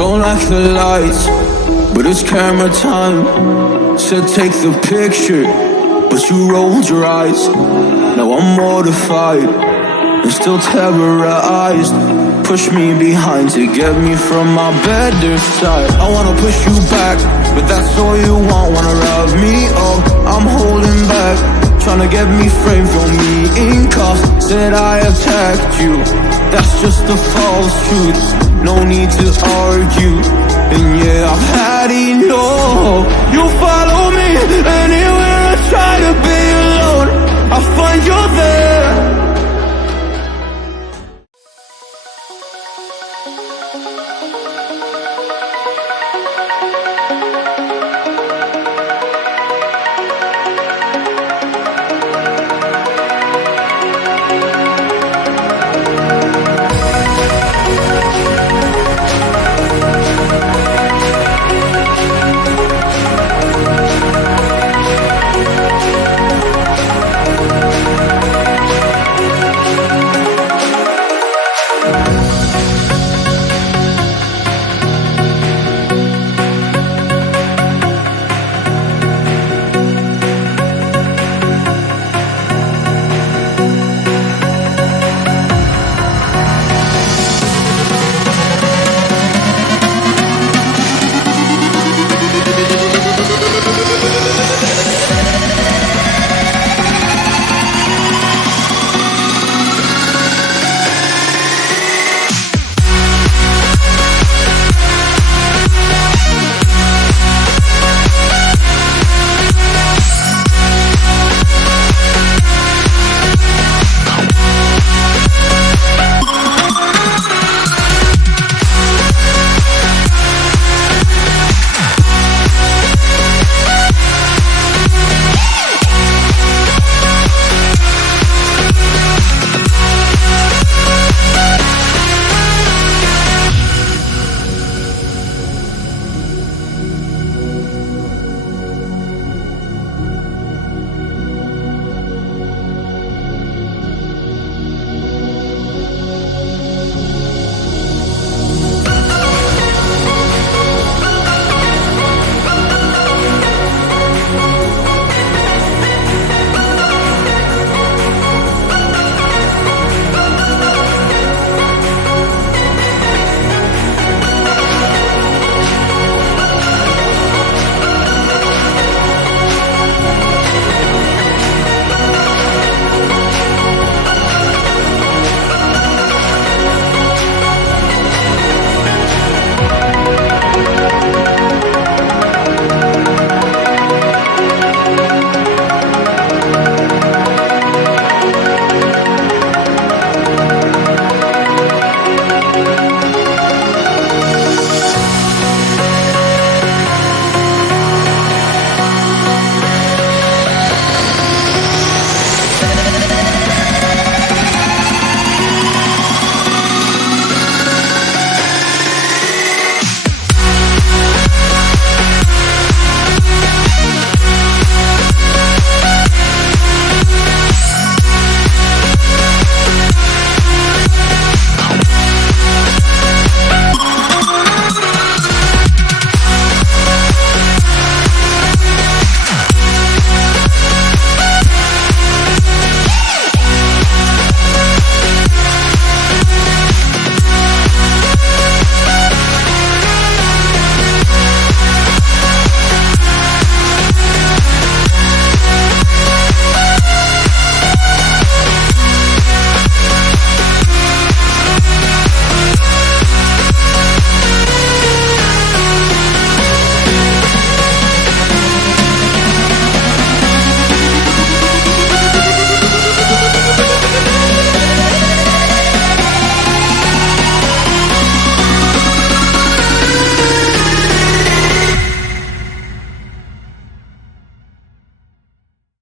Don't like the lights, but it's camera time. Said take the picture, but you rolled your eyes. Now I'm mortified and still terrorized. Push me behind to get me from my better side. I wanna push you back, but that's all you want. Wanna wrap me up, I'm holding back. Tryna get me framed, throw me in cuffs. Said I attacked you, that's just a false truth. No need to argue, and yeah, I've had enough. You follow me anywhere I try to be alone, I find you there.